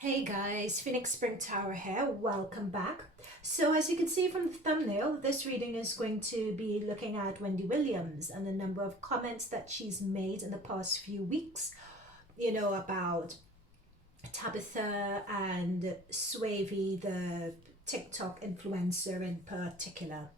Hey guys, Phoenix Spring Tower here. Welcome back. So as you can see from the thumbnail, this reading is going to be looking at Wendy Williams and the number of comments that she's made in the past few weeks, about Tabitha and Swavy, the TikTok influencer in particular.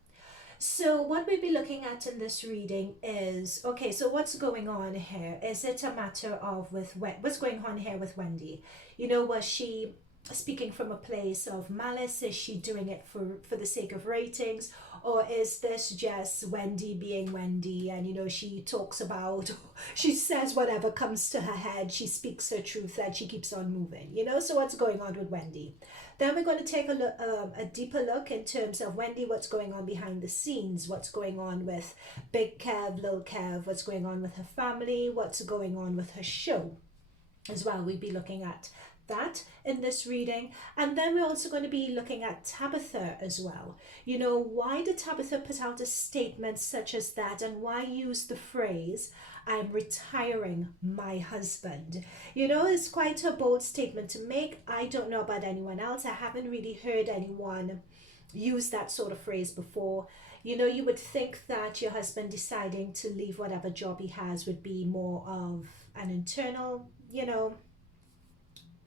So what we'll be looking at in this reading is, okay, so what's going on here? Is it a matter of what's going on here with Wendy? Was she speaking from a place of malice? Is she doing it for the sake of ratings? Or is this just Wendy being Wendy and, she talks about, she says whatever comes to her head, she speaks her truth and she keeps on moving, So what's going on with Wendy? Then we're going to take a deeper look in terms of Wendy, what's going on behind the scenes, what's going on with Big Kev, Lil Kev, what's going on with her family, what's going on with her show as well. We'll be looking at that in this reading, and then we're also going to be looking at Tabitha as well. Why did Tabitha put out a statement such as that, and why use the phrase "I'm retiring my husband"? It's quite a bold statement to make. I don't know about anyone else. I haven't really heard anyone use that sort of phrase before. You would think that your husband deciding to leave whatever job he has would be more of an internal,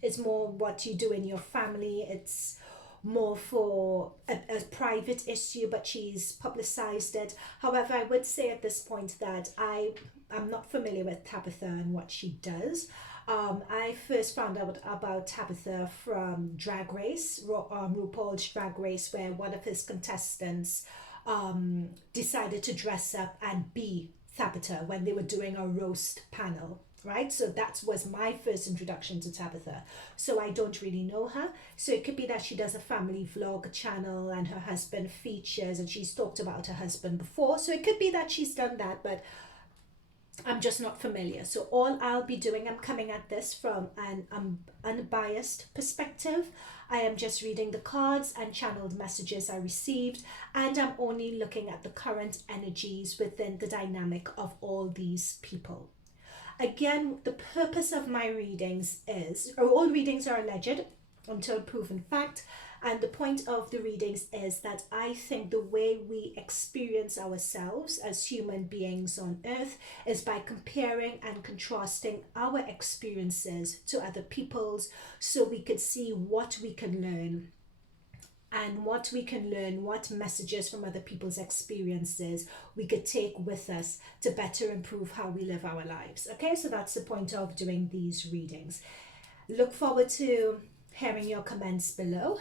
it's more what you do in your family. It's more for a private issue, but she's publicized it. However, I would say at this point that I'm not familiar with Tabitha and what she does. I first found out about Tabitha from Drag Race, RuPaul's Drag Race, where one of his contestants decided to dress up and be Tabitha when they were doing a roast panel. Right, so that was my first introduction to Tabitha. So I don't really know her. So it could be that she does a family vlog channel and her husband features, and she's talked about her husband before. So it could be that she's done that, but I'm just not familiar. So all I'll be doing, I'm coming at this from an unbiased perspective. I am just reading the cards and channeled messages I received, and I'm only looking at the current energies within the dynamic of all these people. Again, the purpose of my readings is, or all readings are alleged until proven fact, and the point of the readings is that I think the way we experience ourselves as human beings on earth is by comparing and contrasting our experiences to other people's, so we could see what we can learn. And what we can learn, what messages from other people's experiences we could take with us to better improve how we live our lives. Okay, so that's the point of doing these readings. Look forward to hearing your comments below,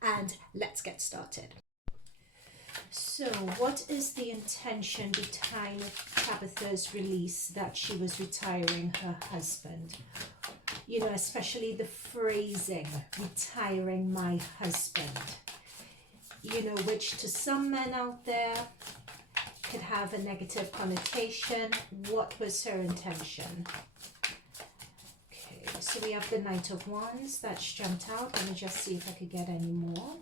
and let's get started. So what is the intention behind Tabitha's release that she was retiring her husband? Especially the phrasing, retiring my husband. Which to some men out there could have a negative connotation. What was her intention? Okay, so we have the Knight of Wands that's jumped out. Let me just see if I could get any more.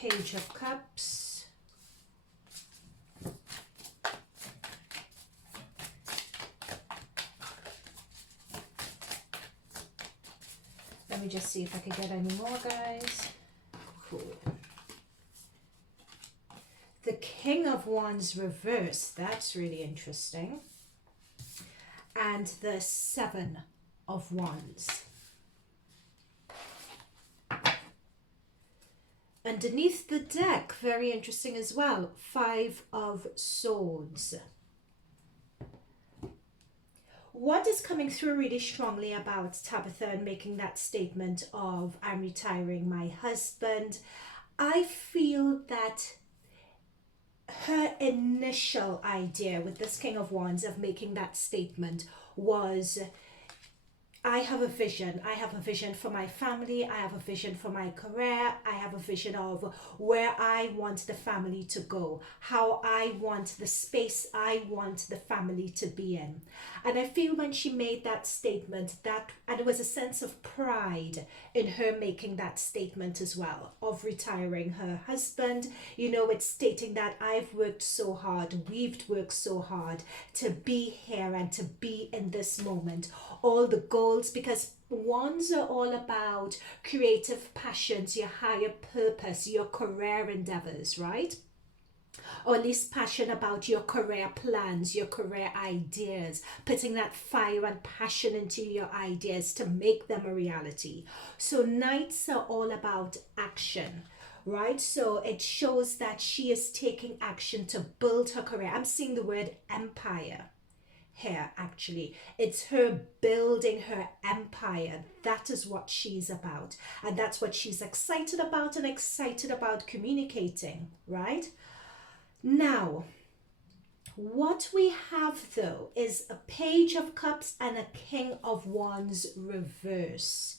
Page of Cups. Let me just see if I can get any more, guys. Cool. The King of Wands reverse. That's really interesting. And the Seven of Wands. Underneath the deck, very interesting as well. Five of Swords. What is coming through really strongly about Tabitha and making that statement of "I'm retiring my husband"? I feel that her initial idea with this King of Wands of making that statement was, I have a vision. I have a vision for my family. I have a vision for my career. I have a vision of where I want the family to go, how I want the space I want the family to be in. And I feel when she made that statement, and it was a sense of pride in her making that statement as well, of retiring her husband. You know, it's stating that I've worked so hard, we've worked so hard to be here and to be in this moment. All the goals, because ones are all about creative passions, your higher purpose, your career endeavors, right? Or at least passion about your career plans, your career ideas, putting that fire and passion into your ideas to make them a reality. So nights are all about action, right? So it shows that she is taking action to build her career. I'm seeing the word empire here. Actually, it's her building her empire. That is what she's about, and that's what she's excited about and excited about communicating, right? Now, what we have though is a Page of Cups and a King of Wands reverse.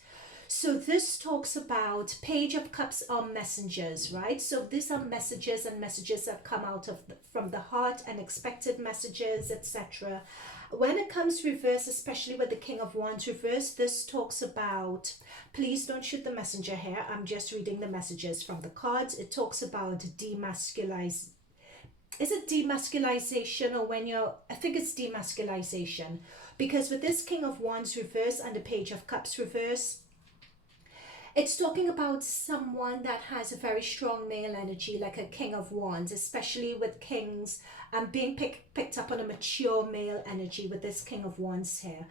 So this talks about Page of Cups are messengers, right? So these are messages, and messages that come out of from the heart, and expected messages, etc. When it comes reverse, especially with the King of Wands reverse, this talks about, please don't shoot the messenger here, I'm just reading the messages from the cards. It talks about demasculization. Is it demasculization, or when you're, I think it's demasculization, because with this King of Wands reverse and the Page of Cups reverse, it's talking about someone that has a very strong male energy, like a King of Wands, especially with kings, and being picked up on a mature male energy with this King of Wands here.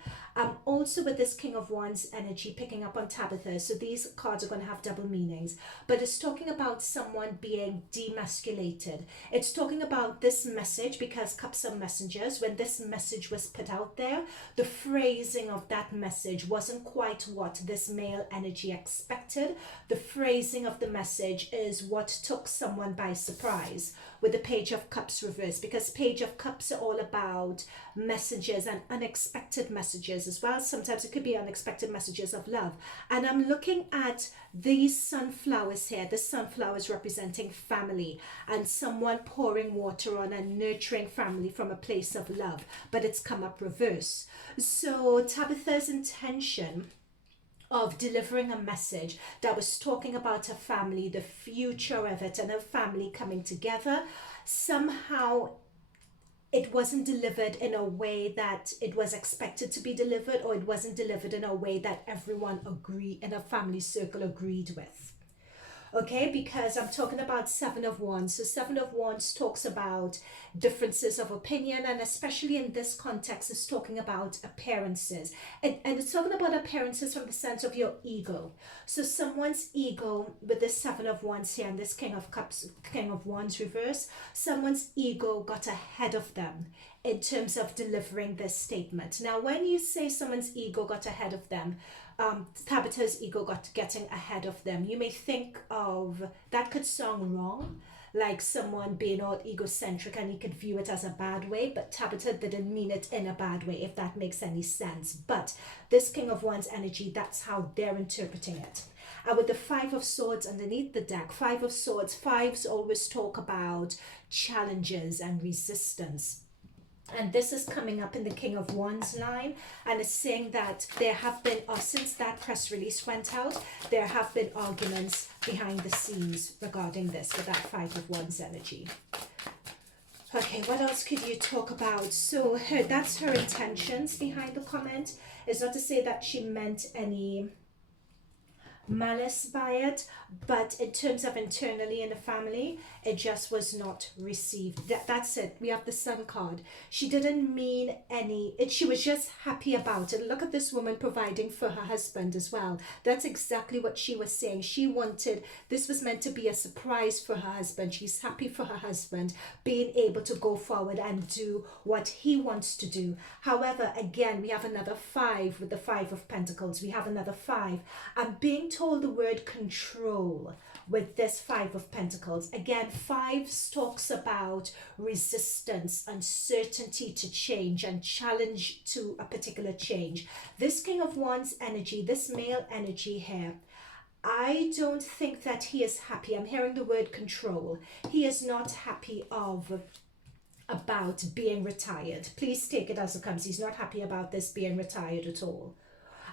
Also with this King of Wands energy picking up on Tabitha. So these cards are going to have double meanings. But it's talking about someone being demasculated. It's talking about this message, because cups are messengers. When this message was put out there, the phrasing of that message wasn't quite what this male energy expected. The phrasing of the message is what took someone by surprise with the Page of Cups reverse, because Page of Cups are all about messages and unexpected messages as well. Sometimes it could be unexpected messages of love. And I'm looking at these sunflowers here. The sunflowers representing family, and someone pouring water on and nurturing family from a place of love, but it's come up reverse. So Tabitha's intention of delivering a message that was talking about her family, the future of it, and her family coming together, somehow it wasn't delivered in a way that it was expected to be delivered, or it wasn't delivered in a way that everyone agreed in a family circle agreed with. Okay, because I'm talking about Seven of Wands. So Seven of Wands talks about differences of opinion, and especially in this context, it's talking about appearances. And it's talking about appearances from the sense of your ego. So someone's ego, with this Seven of Wands here and this King of Cups, King of Wands reverse, someone's ego got ahead of them in terms of delivering this statement. Now, when you say someone's ego got ahead of them, Tabitha's ego got getting ahead of them, you may think of, that could sound wrong, like someone being all egocentric, and you could view it as a bad way, but Tabitha didn't mean it in a bad way, if that makes any sense. But this King of Wands energy, that's how they're interpreting it. And with the Five of Swords underneath the deck, Five of Swords, fives always talk about challenges and resistance. And this is coming up in the King of Wands line, and it's saying that there have been, or since that press release went out, there have been arguments behind the scenes regarding this with that Five of Wands energy. Okay, what else could you talk about? So that's her intentions behind the comment. It's not to say that she meant any malice by it, but in terms of internally in the family, it just was not received. That's it. We have the Sun card. She didn't mean any, she was just happy about it. Look at this woman providing for her husband as well. That's exactly what she was saying. She wanted, this was meant to be a surprise for her husband. She's happy for her husband being able to go forward and do what he wants to do. However, again, we have another five with the Five of Pentacles. We have another five. I'm being told the word control with this Five of Pentacles. Again, fives talks about resistance, uncertainty to change, and challenge to a particular change. This King of Wands energy, this male energy here, I don't think that he is happy. I'm hearing the word control. He is not happy about being retired. Please take it as it comes. He's not happy about this being retired at all.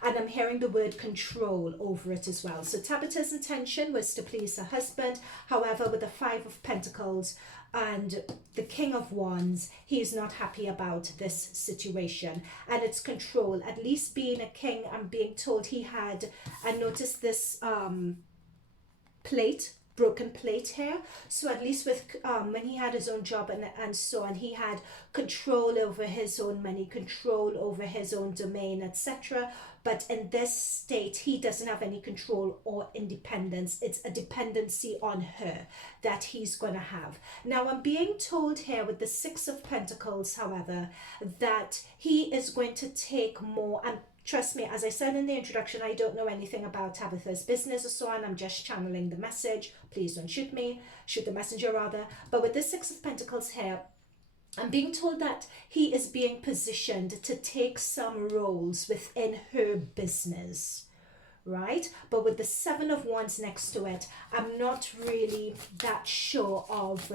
And I'm hearing the word control over it as well. So Tabitha's intention was to please her husband. However, with the Five of Pentacles and the King of Wands, he's not happy about this situation. And it's control. At least being a king, I'm being told he had, I noticed this broken plate here. So at least with when he had his own job and so on, he had control over his own money, control over his own domain, etc. But in this state, he doesn't have any control or independence. It's a dependency on her that he's going to have. Now, I'm being told here with the Six of Pentacles, however, that he is going to take more, and trust me, as I said in the introduction, I don't know anything about Tabitha's business or so on. I'm just channeling the message. Please don't shoot me. Shoot the messenger rather. But with the Six of Pentacles here, I'm being told that he is being positioned to take some roles within her business, right? But with the Seven of Wands next to it, I'm not really that sure of.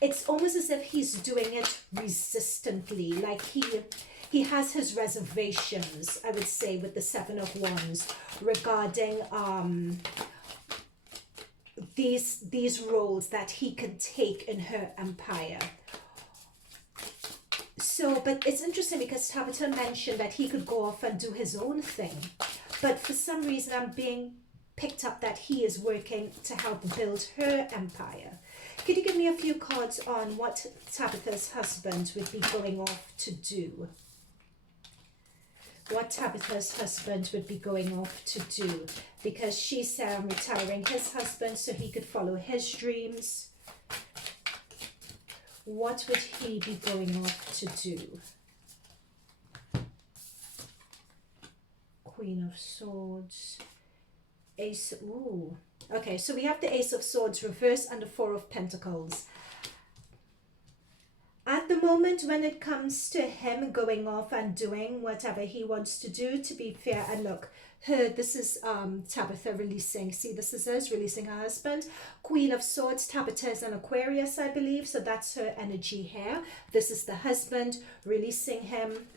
It's almost as if he's doing it resistantly, like he has his reservations, I would say, with the Seven of Wands regarding these roles that he can take in her empire. So, but it's interesting because Tabitha mentioned that he could go off and do his own thing. But for some reason, I'm being picked up that he is working to help build her empire. Could you give me a few cards on what Tabitha's husband would be going off to do? What Tabitha's husband would be going off to do? Because she said, I'm retiring his husband so he could follow his dreams. What would he be going off to do? Queen of Swords. Ace. Ooh. Okay, so we have the Ace of Swords reverse and the Four of Pentacles. At the moment, when it comes to him going off and doing whatever he wants to do, to be fair, and look, this is Tabitha releasing. See, this is us releasing her husband. Queen of Swords. Tabitha is an Aquarius, I believe. So that's her energy here. This is the husband releasing him.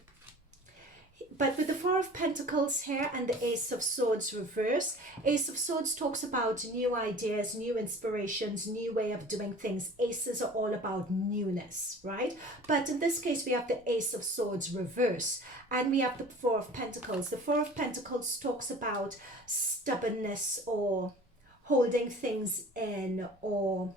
But with the Four of Pentacles here and the Ace of Swords reverse, Ace of Swords talks about new ideas, new inspirations, new way of doing things. Aces are all about newness, right? But in this case, we have the Ace of Swords reverse and we have the Four of Pentacles. The Four of Pentacles talks about stubbornness or holding things in, or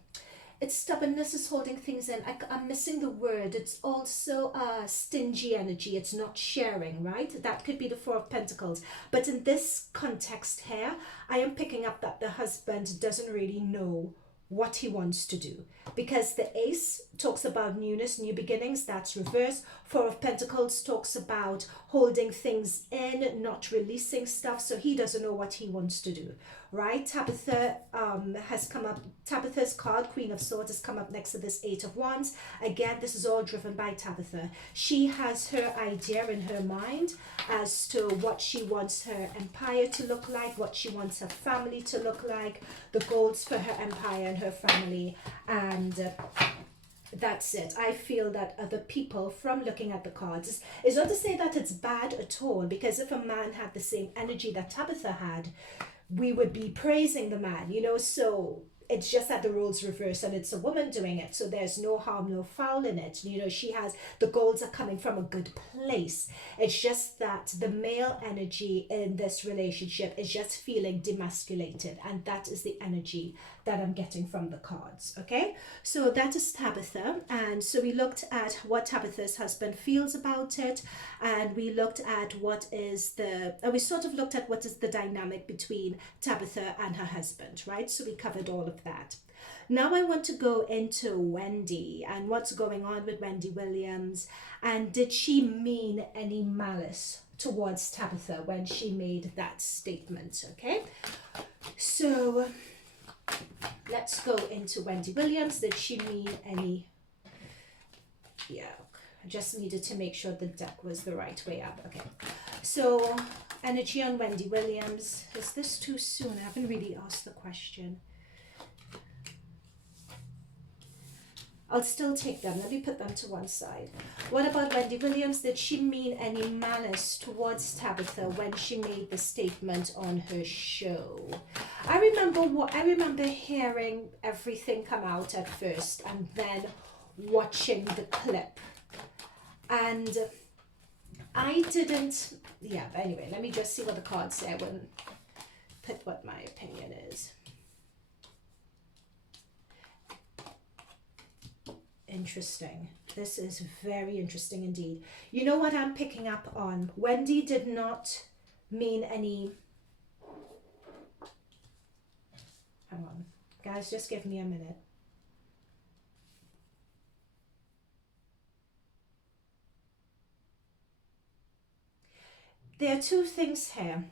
it's stubbornness is holding things in. I'm missing the word. It's also stingy energy. It's not sharing, right? That could be the Four of Pentacles. But in this context here, I am picking up that the husband doesn't really know what he wants to do, because the Ace talks about newness, new beginnings. That's reverse. Four of Pentacles talks about holding things in, not releasing stuff. So he doesn't know what he wants to do, right? Tabitha has come up. Tabitha's card, Queen of Swords, has come up next to this Eight of Wands. Again, this is all driven by Tabitha. She has her idea in her mind as to what she wants her empire to look like, what she wants her family to look like, the goals for her empire and her family, and that's it. I feel that other people, from looking at the cards, is not to say that it's bad at all, because if a man had the same energy that Tabitha had, we would be praising the man, you know. So it's just that the roles reverse and it's a woman doing it, so there's no harm, no foul in it. You know, she has, the goals are coming from a good place. It's just that the male energy in this relationship is just feeling demasculated, and that is the energy that I'm getting from the cards. Okay, so that is Tabitha, and so we looked at what Tabitha's husband feels about it, and we looked at what is the, we sort of looked at what is the dynamic between Tabitha and her husband, right? So we covered all of that. Now I want to go into Wendy and what's going on with Wendy Williams, and did she mean any malice towards Tabitha when she made that statement? Okay, so Let's go into Wendy Williams. Did she mean any? Yeah, I just needed to make sure the deck was the right way up. Okay, so energy on Wendy Williams. Is this too soon? I haven't really asked the question. I'll still take them. Let me put them to one side. What about Wendy Williams? Did she mean any malice towards Tabitha when she made the statement on her show? I remember hearing everything come out at first and then watching the clip. And I didn't, yeah, but anyway, let me just see what the cards say. I wouldn't put what my opinion is. Interesting. This is very interesting indeed. You know what I'm picking up on? Wendy did not mean any... Hang on. Guys, just give me a minute. There are two things here.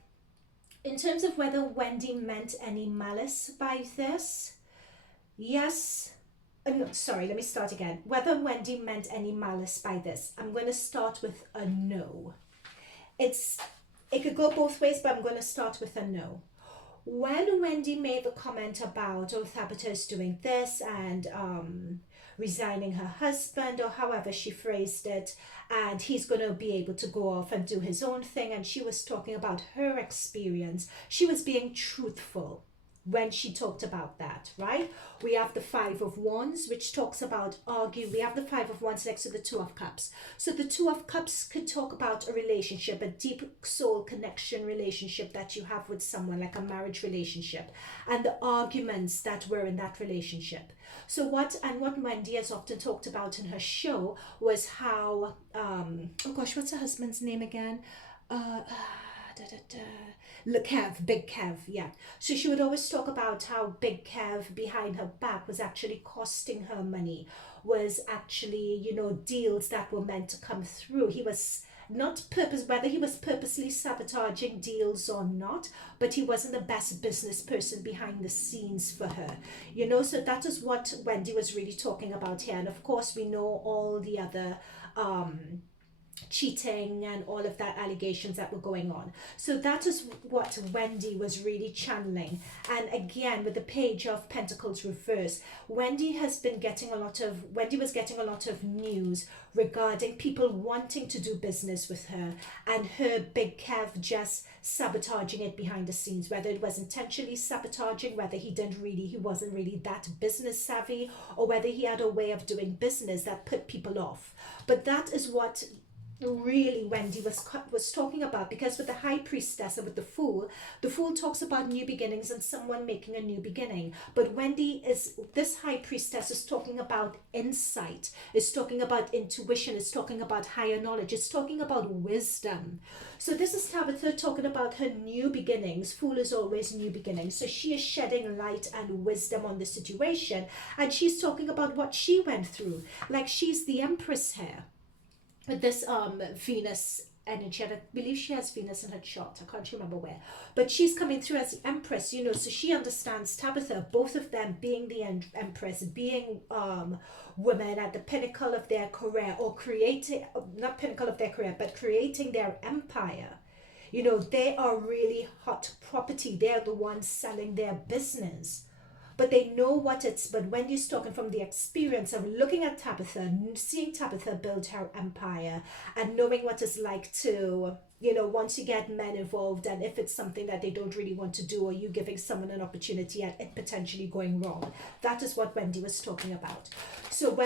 In terms of whether Wendy meant any malice by this, yes... No, sorry, let me start again. Whether Wendy meant any malice by this, I'm going to start with a no. It could go both ways, but I'm going to start with a no. When Wendy made the comment about, oh, Tabitha is doing this and resigning her husband, or however she phrased it, and he's going to be able to go off and do his own thing, and she was talking about her experience, she was being truthful when she talked about that, right? We have the Five of Wands, which talks about arguing. We have the Five of Wands next to the Two of Cups. So the Two of Cups could talk about a relationship, a deep soul connection relationship that you have with someone, like a marriage relationship, and the arguments that were in that relationship. So what Wendy has often talked about in her show was how, oh gosh, what's her husband's name again? Lil Kev, Big Kev, yeah. So she would always talk about how Big Kev behind her back was actually costing her money, was actually, you know, deals that were meant to come through. He was whether he was purposely sabotaging deals or not, but he wasn't the best business person behind the scenes for her, you know. So that is what Wendy was really talking about here. And of course we know all the other cheating and all of that allegations that were going on. So that is what Wendy was really channeling. And again, with the Page of Pentacles reverse, Wendy was getting a lot of news regarding people wanting to do business with her, and her Big Kev just sabotaging it behind the scenes, whether it was intentionally sabotaging, whether he wasn't really that business savvy, or whether he had a way of doing business that put people off. But that is what really Wendy was talking about, because with the High Priestess and with the Fool talks about new beginnings and someone making a new beginning. But this High Priestess is talking about insight, is talking about intuition, is talking about higher knowledge, is talking about wisdom. So this is Tabitha talking about her new beginnings. Fool is always new beginnings. So she is shedding light and wisdom on the situation, and she's talking about what she went through. Like, she's the Empress here with this Venus energy, and I believe she has Venus in her chart. I can't remember where, but she's coming through as the Empress, you know. So she understands Tabitha, both of them being the Empress, being women at the pinnacle of their career, or not pinnacle of their career, but creating their empire. You know, they are really hot property. They're the ones selling their business, but they know what it's. But Wendy's talking from the experience of looking at Tabitha, seeing Tabitha build her empire, and knowing what it's like to, you know, once you get men involved, and if it's something that they don't really want to do, or you giving someone an opportunity and it potentially going wrong. That is what Wendy was talking about. So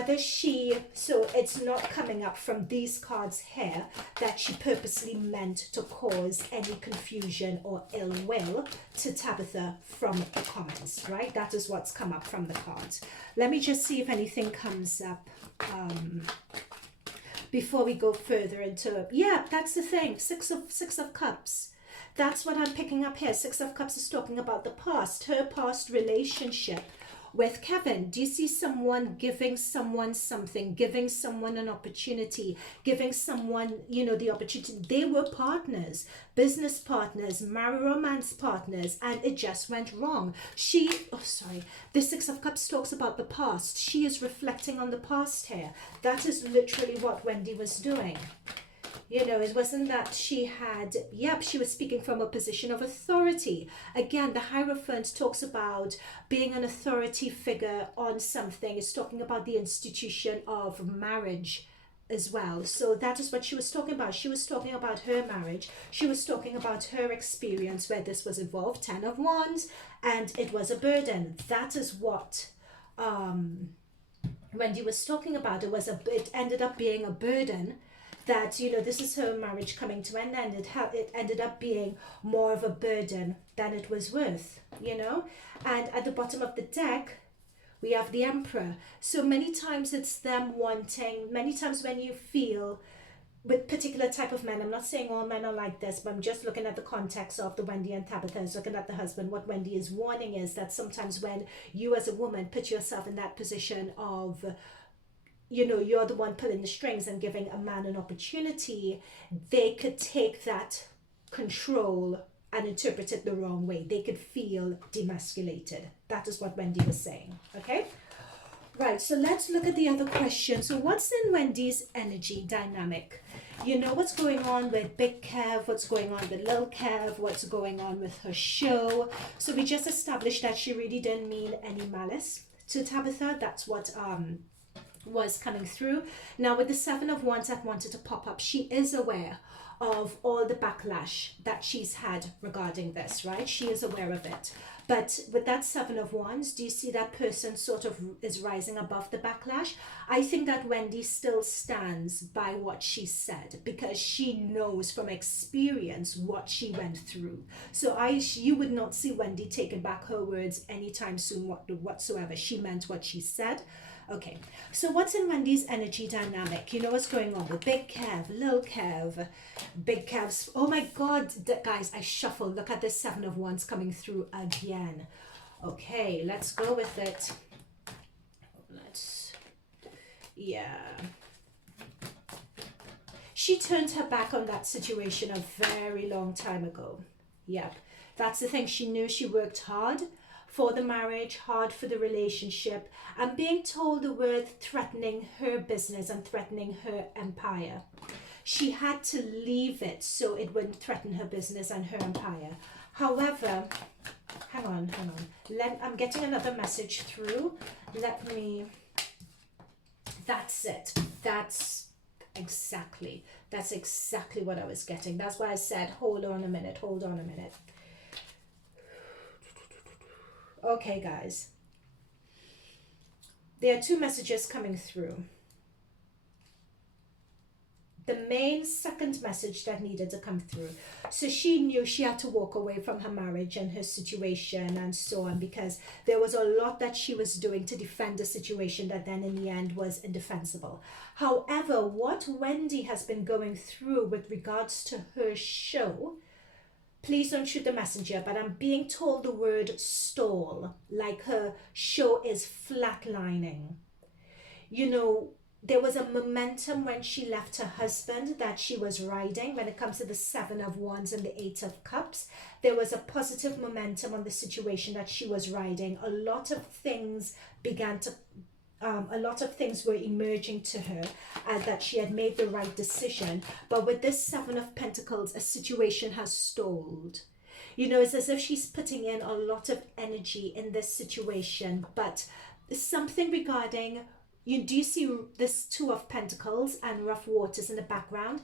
it's not coming up from these cards here that she purposely meant to cause any confusion or ill will to Tabitha from the comments, right? That is what's come up from the cards. Let me just see if anything comes up before we go further into, yeah, that's the thing. Six of Cups. That's what I'm picking up here. Six of Cups is talking about the past, her past relationship With Kelvin, do you see someone giving someone something, giving someone an opportunity, giving someone, you know, the opportunity? They were partners, business partners, marriage romance partners, and it just went wrong. The Six of Cups talks about the past. She is reflecting on the past here. That is literally what Wendy was doing. You know, it wasn't that she had, she was speaking from a position of authority. Again, the Hierophant talks about being an authority figure on something. It's talking about the institution of marriage as well. So that is what she was talking about. She was talking about her marriage. She was talking about her experience where this was involved, 10 of Wands, and it was a burden. That is what Wendy was talking about. It ended up being a burden. That, you know, this is her marriage coming to an end. It ended up being more of a burden than it was worth, you know. And at the bottom of the deck, we have the Emperor. So many times it's them wanting, many times when you feel with particular type of men, I'm not saying all men are like this, but I'm just looking at the context of the Wendy and Tabitha, is looking at the husband. What Wendy is warning is that sometimes when you as a woman put yourself in that position of, you know, you're the one pulling the strings and giving a man an opportunity, they could take that control and interpret it the wrong way. They could feel demasculated. That is what Wendy was saying. Okay? Right, so let's look at the other question. So what's in Wendy's energy dynamic? You know what's going on with Big Kev, what's going on with Lil Kev, what's going on with her show. So we just established that she really didn't mean any malice to Tabitha. That's what was coming through. Now with the Seven of Wands that wanted to pop up, she is aware of all the backlash that she's had regarding this, right? She is aware of it. But with that Seven of Wands, do you see that person sort of is rising above the backlash? I think that Wendy still stands by what she said because she knows from experience what she went through. So you would not see Wendy taking back her words anytime soon whatsoever. She meant what she said. Okay, so what's in Wendy's energy dynamic? You know what's going on with Big Kev, Lil Kev, Big Kev's. Oh my God, guys, I shuffle. Look at this Seven of Wands coming through again. Okay, let's go with it. She turned her back on that situation a very long time ago. Yep, that's the thing. She knew she worked hard for the marriage, hard for the relationship, and being told the word threatening her business and threatening her empire. She had to leave it so it wouldn't threaten her business and her empire. However, hang on. I'm getting another message through. That's it. That's exactly what I was getting. That's why I said, hold on a minute. Okay, guys. There are two messages coming through. The main second message that needed to come through. So she knew she had to walk away from her marriage and her situation and so on because there was a lot that she was doing to defend a situation that then in the end was indefensible. However, what Wendy has been going through with regards to her show, please don't shoot the messenger, but I'm being told the word stall, like her show is flatlining. You know, there was a momentum when she left her husband that she was riding. When it comes to the Seven of Wands and the Eight of Cups, there was a positive momentum on the situation that she was riding. A lot of things were emerging to her that she had made the right decision. But with this Seven of Pentacles, a situation has stalled. You know, it's as if she's putting in a lot of energy in this situation, but something regarding, do you see this Two of Pentacles and rough waters in the background?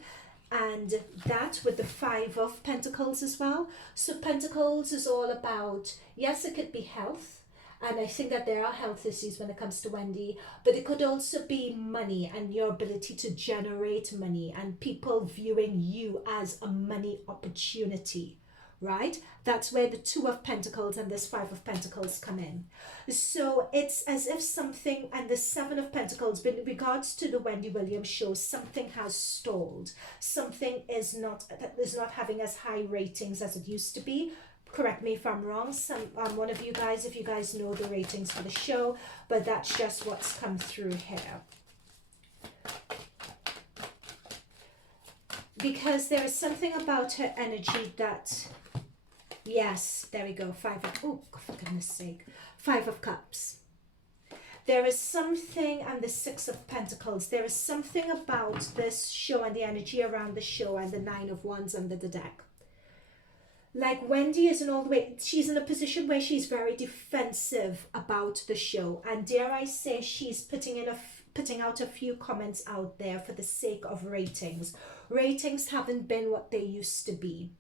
And that with the Five of Pentacles as well. So Pentacles is all about, yes, it could be health. And I think that there are health issues when it comes to Wendy, but it could also be money and your ability to generate money and people viewing you as a money opportunity, right? That's where the Two of Pentacles and this Five of Pentacles come in. So it's as if something, and the Seven of Pentacles, but in regards to the Wendy Williams show, something has stalled. Something is not having as high ratings as it used to be. correct me if I'm wrong, some one of you guys, if you guys know the ratings for the show, but that's just what's come through here. Because there is something about her energy that, yes, there we go, oh, for goodness sake, 5 of Cups. There is something, and the 6 of Pentacles, there is something about this show and the energy around the show and the 9 of Wands under the deck. Like Wendy isn't all the way, she's in a position where she's very defensive about the show. And dare I say, she's putting out a few comments out there for the sake of ratings. Ratings haven't been what they used to be,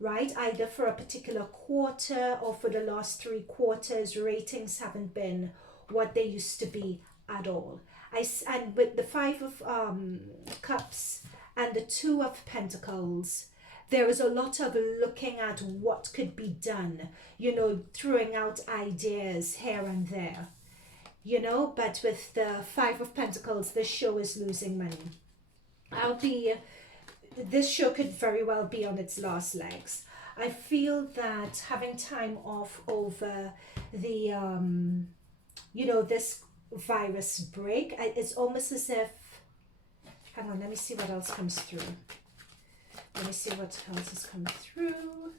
right? Either for a particular quarter or for the last 3 quarters, ratings haven't been what they used to be at all. And with the 5 of Cups and the 2 of Pentacles, there is a lot of looking at what could be done, you know, throwing out ideas here and there, you know. But with the 5 of Pentacles, this show is losing money. This show could very well be on its last legs. I feel that having time off over the, you know, this virus break, it's almost as if, hang on, let me see what else comes through. Let me see what else has come through.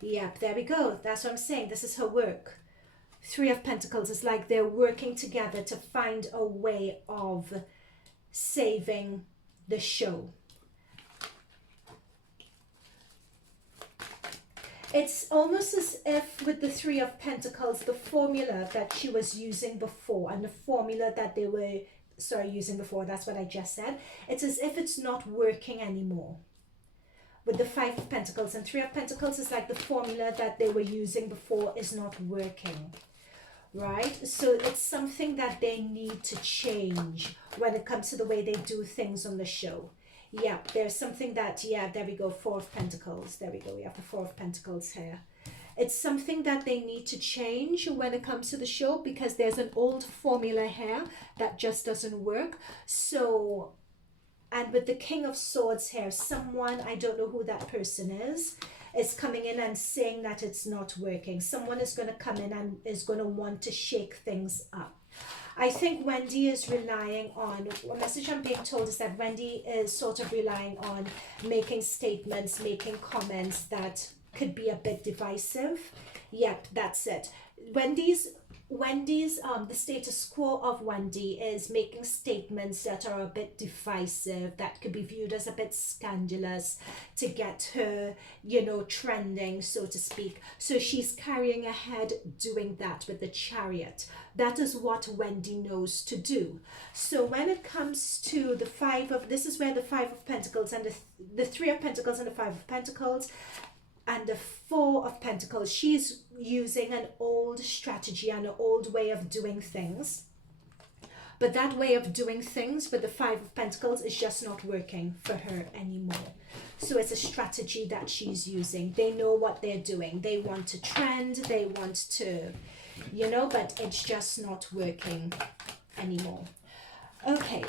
Yep, there we go. That's what I'm saying. This is her work. 3 of Pentacles is like they're working together to find a way of saving the show. It's almost as if with the 3 of Pentacles, the formula that she was using before and the formula that they were using before, that's what I just said. It's as if it's not working anymore. With the 5 of Pentacles and 3 of Pentacles, is like the formula that they were using before is not working, right? So it's something that they need to change when it comes to the way they do things on the show. Yeah, there's something that, yeah, there we go, 4 of Pentacles. There we go, we have the 4 of Pentacles here. It's something that they need to change when it comes to the show, because there's an old formula here that just doesn't work. So, and with the King of Swords here, someone, I don't know who that person is coming in and saying that it's not working. Someone is going to come in and is going to want to shake things up. I think Wendy is relying on, a message I'm being told is that Wendy is sort of relying on making statements, making comments that could be a bit divisive. Yep, that's it. Wendy's the status quo of Wendy is making statements that are a bit divisive, that could be viewed as a bit scandalous to get her, you know, trending, so to speak. So she's carrying ahead doing that with the Chariot. That is what Wendy knows to do. So when it comes to the 5 of, this is where the 5 of Pentacles and the 3 of Pentacles and the 5 of Pentacles and the 4 of Pentacles, she's using an old strategy and an old way of doing things. But that way of doing things with the 5 of Pentacles is just not working for her anymore. So it's a strategy that she's using. They know what they're doing. They want to trend. They want to, you know, but it's just not working anymore. Okay.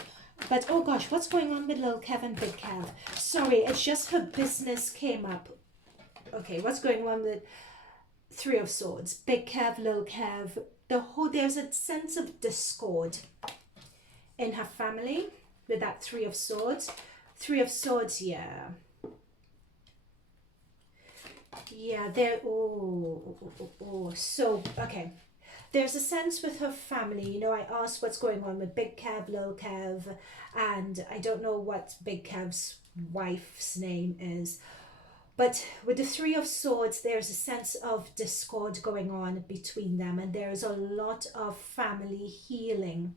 But, oh gosh, what's going on with Lil Kev and Big Kev? Sorry, it's just her business came up. Okay, what's going on with 3 of Swords? Big Kev, Lil Kev, there's a sense of discord in her family with that 3 of Swords. 3 of Swords, yeah. Yeah, so, okay. There's a sense with her family, you know, I asked what's going on with Big Kev, Lil Kev, and I don't know what Big Kev's wife's name is. But with the 3 of Swords, there's a sense of discord going on between them, and there's a lot of family healing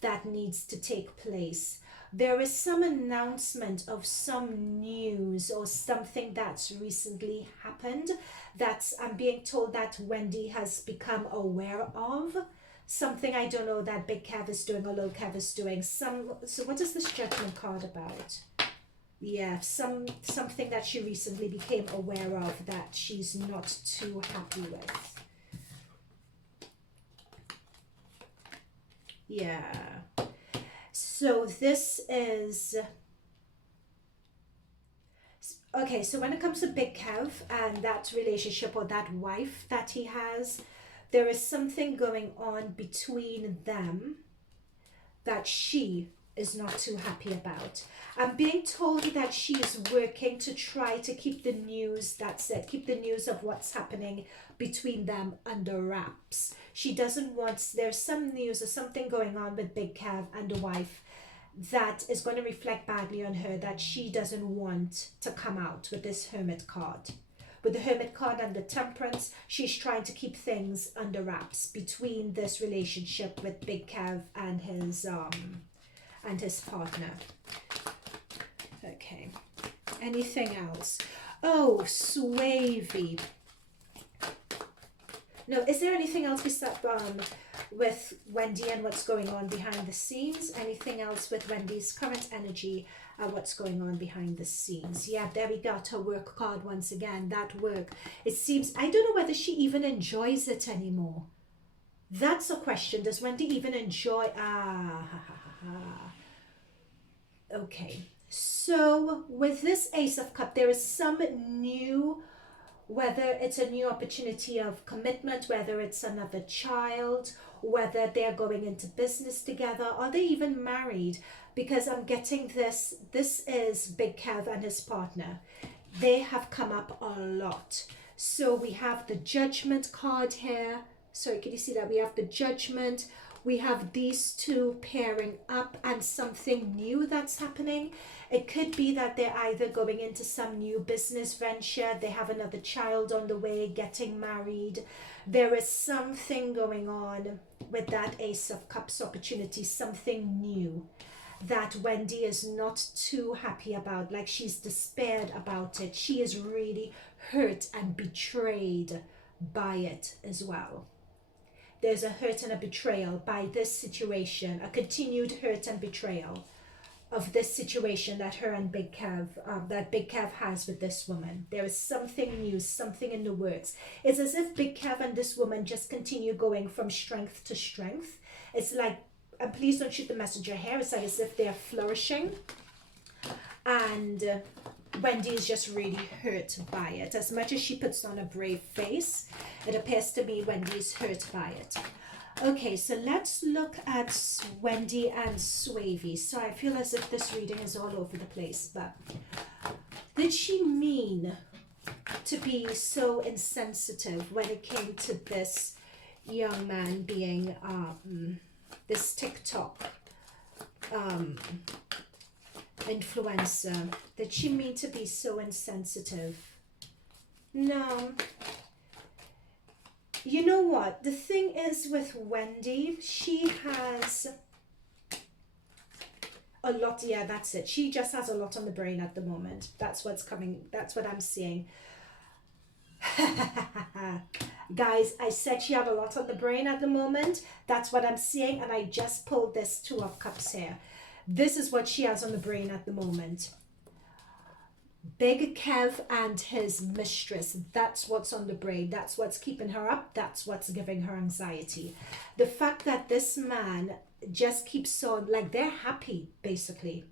that needs to take place. There is some announcement of some news or something that's recently happened that I'm being told that Wendy has become aware of. Something, I don't know, that Big Kev is doing or Lil Kev is doing. So what is this Judgment card about? Yeah, something that she recently became aware of that she's not too happy with. Yeah. So this is, Okay, so when it comes to Big Kev and that relationship or that wife that he has, there is something going on between them that she is not too happy about. I'm being told that she is working to try to keep the news, that's it, keep the news of what's happening between them under wraps. She doesn't want, there's some news or something going on with Big Kev and the wife that is going to reflect badly on her, that she doesn't want to come out with this hermit card. With the hermit card and the temperance, she's trying to keep things under wraps between this relationship with Big Kev and his partner. Okay. Anything else? Oh, Swavy. No, is there anything else besides with Wendy and what's going on behind the scenes? Anything else with Wendy's current energy and what's going on behind the scenes? Yeah, there we got her work card once again. That work. It seems, I don't know whether she even enjoys it anymore. That's a question. Does Wendy even enjoy? Okay. So with this Ace of Cups, there is some new, whether it's a new opportunity of commitment, whether it's another child, whether they're going into business together, are they even married? Because I'm getting this is Big Kev and his partner. They have come up a lot. So we have the Judgment card here. Sorry, can you see that? We have the Judgment. We have these two pairing up and something new that's happening. It could be that they're either going into some new business venture, they have another child on the way, getting married. There is something going on with that Ace of Cups opportunity, something new that Wendy is not too happy about, like she's despaired about it. She is really hurt and betrayed by it as well. There's a hurt and a betrayal by this situation, a continued hurt and betrayal of this situation that her and Big Kev, that Big Kev has with this woman. There is something new, something in the works. It's as if Big Kev and this woman just continue going from strength to strength. It's like, and please don't shoot the messenger here, it's like as if they're flourishing. And Wendy is just really hurt by it. As much as she puts on a brave face, it appears to me Wendy is hurt by it. Okay, so let's look at Wendy and Swavy. So I feel as if this reading is all over the place, but did she mean to be so insensitive when it came to this young man being this TikTok influencer? Did she mean to be so insensitive? No. You know what? The thing is with Wendy, she has a lot. Yeah, that's it. She just has a lot on the brain at the moment. That's what's coming. That's what I'm seeing. Guys, I said she had a lot on the brain at the moment. That's what I'm seeing. And I just pulled this Two of Cups here. This is what she has on the brain at the moment. Big Kev and his mistress. That's what's on the brain. That's what's keeping her up. That's what's giving her anxiety. The fact that this man just keeps on, like, they're happy, basically.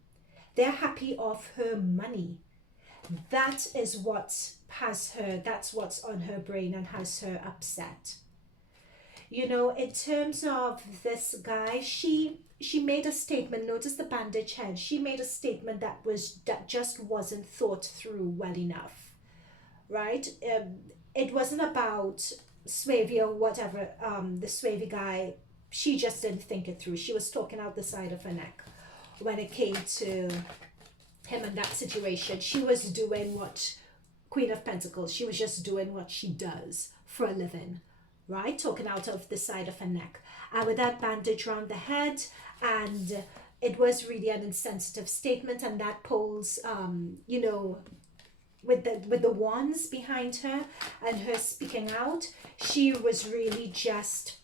They're happy off her money. That is what has her, that's what's on her brain and has her upset. You know, in terms of this guy, she made a statement. Notice the bandage head. She made a statement that just wasn't thought through well enough, right? It wasn't about Swavy or whatever. The Swavy guy, she just didn't think it through. She was talking out the side of her neck when it came to him and that situation. She was doing what Queen of Pentacles. She was just doing what she does for a living. Right, talking out of the side of her neck, and with that bandage around the head, and it was really an insensitive statement, and that pulls, you know, with the wands behind her and her speaking out, she was really just,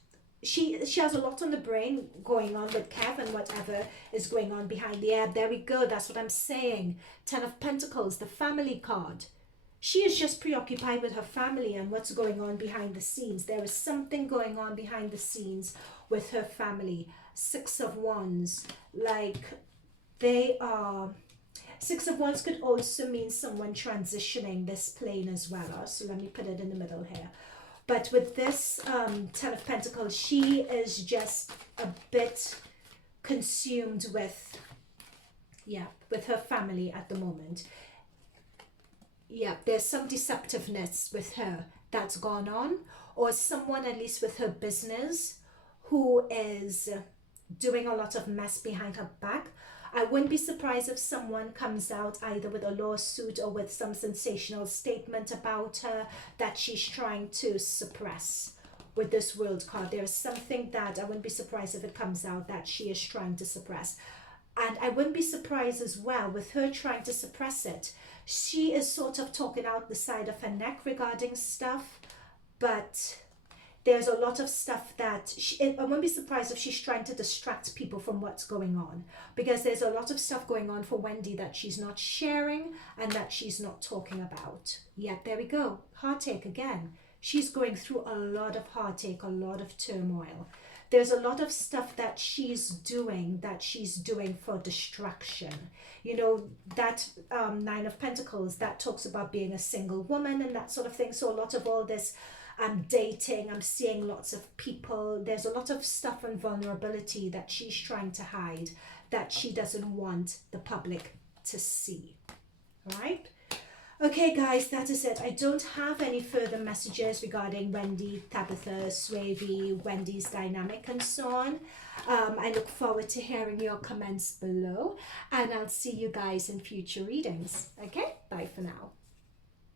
she has a lot on the brain going on with Kev and whatever is going on behind the ear. There we go. That's what I'm saying. 10 of Pentacles, the family card. She is just preoccupied with her family and what's going on behind the scenes. There is something going on behind the scenes with her family. 6 of Wands. Like, they are... Six of Wands could also mean someone transitioning this plane as well. So let me put it in the middle here. But with this Ten of Pentacles, she is just a bit consumed with, with her family at the moment. Yeah, there's some deceptiveness with her that's gone on, or someone at least with her business who is doing a lot of mess behind her back. I wouldn't be surprised if someone comes out either with a lawsuit or with some sensational statement about her that she's trying to suppress. With this World card, there's something that I wouldn't be surprised if it comes out that she is trying to suppress. And I wouldn't be surprised as well with her trying to suppress it. She is sort of talking out the side of her neck regarding stuff, but there's a lot of stuff that I won't be surprised if she's trying to distract people from what's going on, because there's a lot of stuff going on for Wendy that she's not sharing and that she's not talking about. Yeah, there we go. Heartache again. She's going through a lot of heartache, a lot of turmoil. There's a lot of stuff that she's doing for distraction. You know, that Nine of Pentacles, that talks about being a single woman and that sort of thing. So a lot of all this, I'm dating, I'm seeing lots of people. There's a lot of stuff and vulnerability that she's trying to hide, that she doesn't want the public to see. Right? Okay, guys, that is it. I don't have any further messages regarding Wendy, Tabitha, Swavy, Wendy's dynamic and so on. I look forward to hearing your comments below, and I'll see you guys in future readings. Okay, bye for now.